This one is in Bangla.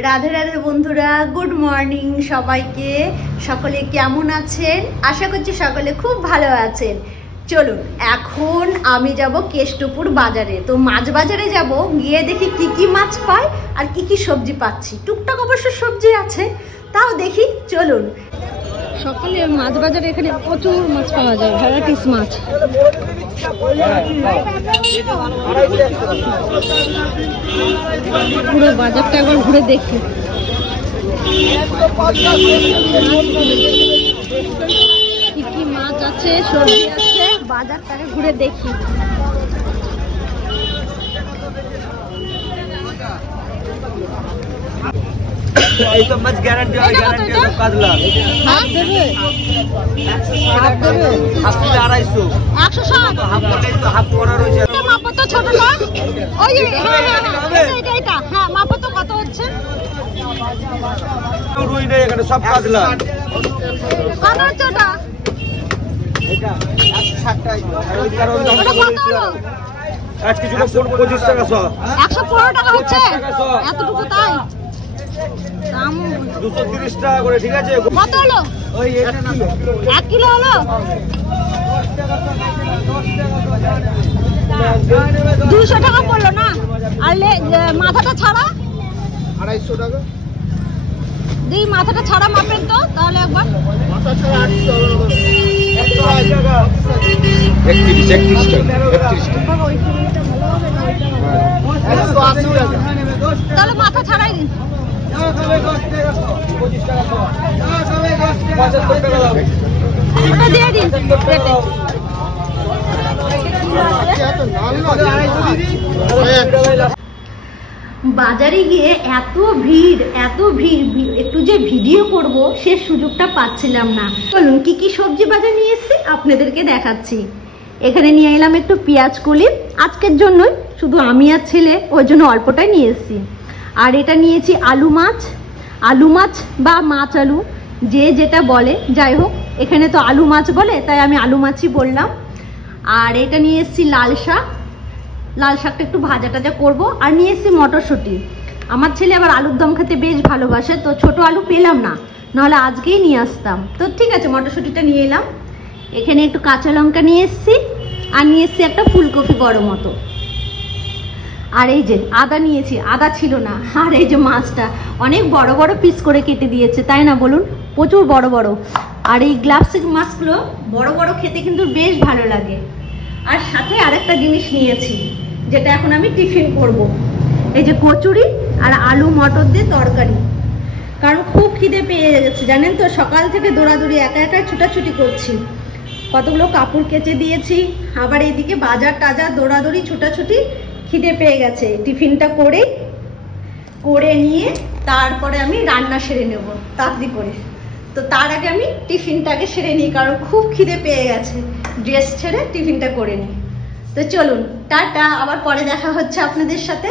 রাধে রাধে বন্ধুরা, গুড মর্নিং সবাইকে। সকলে কেমন আছেন? আশা করছি সকলে খুব ভালো আছেন। চলুন, এখন আমি যাব কেষ্টপুর বাজারে। তো মাছ বাজারে যাব, গিয়ে দেখি কি কি মাছ পাই আর কি কি সবজি পাচ্ছি। টুকটাক অবশ্য সবজি আছে, তাও দেখি। চলুন। সকালে মাছ বাজারে এখানে প্রচুর মাছ পাওয়া যায়, ভ্যারাইটিস মাছ। পুরো বাজারটা একবার ঘুরে দেখি কি কি মাছ আছে, সবজি আছে, বাজারটাকে ঘুরে দেখি। এইসব মাছ গ্যারান্টি হয়, গ্যারান্টি হয় কাতলা। হাফ দেবে? হাফ দেবে? Half kilo 250। 160 হাফ করে তো হাফ করা রয়েছে। মাপো তো ছোটটা। ওই এটা হ্যাঁ, মাপো তো কত হচ্ছে? রুই নেই এখানে, সব কাতলা। কত হচ্ছে ওটা? এটা 160 টাকা। আর ওই কারণ ওটা কত হলো? 1 কেজি 25 টাকা সব। 115 টাকা হচ্ছে? এতটুকু তাই? দাম 230 টাকা করে, ঠিক আছে? কত হলো? ওই 1 কিলো হলো? 200 টাকা পড়লো না? আর মাথাটা ছাড়া 250 টাকা। দিই মাথাটা ছাড়া মাপেন তো তাহলে একবার। মাথা ছাড়া 800 টাকা। 31 টাকা। তাহলে মাথা ছাড়াই দিন। ওটা দিয়ে দিন প্লেটে। বাজারে গিয়ে এত ভিড়, একটু যে ভিডিও করব সে সুযোগটা পাচ্ছিলাম না। বলুন কি কি সবজি বাজার নিয়ে এসেছি আপনাদেরকে দেখাচ্ছি। এখানে নিয়ে এলাম একটু পেঁয়াজ কলি, আজকের জন্যই, শুধু আমি আর ছেলে, ওই জন্য অল্পটাই নিয়ে এসেছি। আর এটা নিয়েছি আলু মাছ বা মাছ আলু, যে যেটা বলে, যাই হোক এখানে তো আলু মাছ বলে, তাই আমি আলু মাছই বললাম। আর এটা নিয়ে এসেছি লাল শাকটা একটু ভাজা টাজা করবো। আর নিয়ে এসেছি মটরশুঁটি। আমার ছেলে আবার আলুর দম খেতে বেশ ভালোবাসে, তো ছোট আলু পেলাম না, নাহলে আজকেই নিয়ে আসতাম। তো ঠিক আছে, মটরশুঁটিটা নিয়ে এলাম। এখানে একটু কাঁচা লঙ্কা নিয়ে এসেছি, আর নিয়ে এসেছি একটা ফুলকপি বড় মতো। আর এই যে আদা নিয়েছি, আদা ছিল না। আর এই যে মাছটা অনেক বড় বড় পিস করে কেটে দিয়েছে, তাই না বলুন? প্রচুর বড় বড়। আর এই গ্লাভসের মাছগুলো বড় বড় খেতে কিন্তু বেশ ভালো লাগে। আর সাথে আরেকটা জিনিস নিয়েছি, যেটা এখন আমি টিফিন করব। এই যে কচুরি আর আলু মটর দিয়ে তরকারি। কারণ খুব খিদে পেয়ে গেছে, জানেন তো, সকাল থেকে দৌড়াদৌড়ি, একা একা ছুটাছুটি করছি। কতগুলো কাপড় কেচে দিয়েছি, আবার এইদিকে বাজার টাজার দৌড়াদৌড়ি ছুটাছুটি, খিদে পেয়ে গেছে। টিফিনটা করে নিয়ে তারপরে আমি রান্না সেরে নেব তাড়াতাড়ি করে। তো তার আগে আমি টিফিনটাকে সেরে নিই, কারণ খুব খিদে পেয়ে গেছে। ড্রেস ছেড়ে টিফিনটা করে নিই। তো চলুন, টাটা, আবার পরে দেখা হচ্ছে আপনাদের সাথে।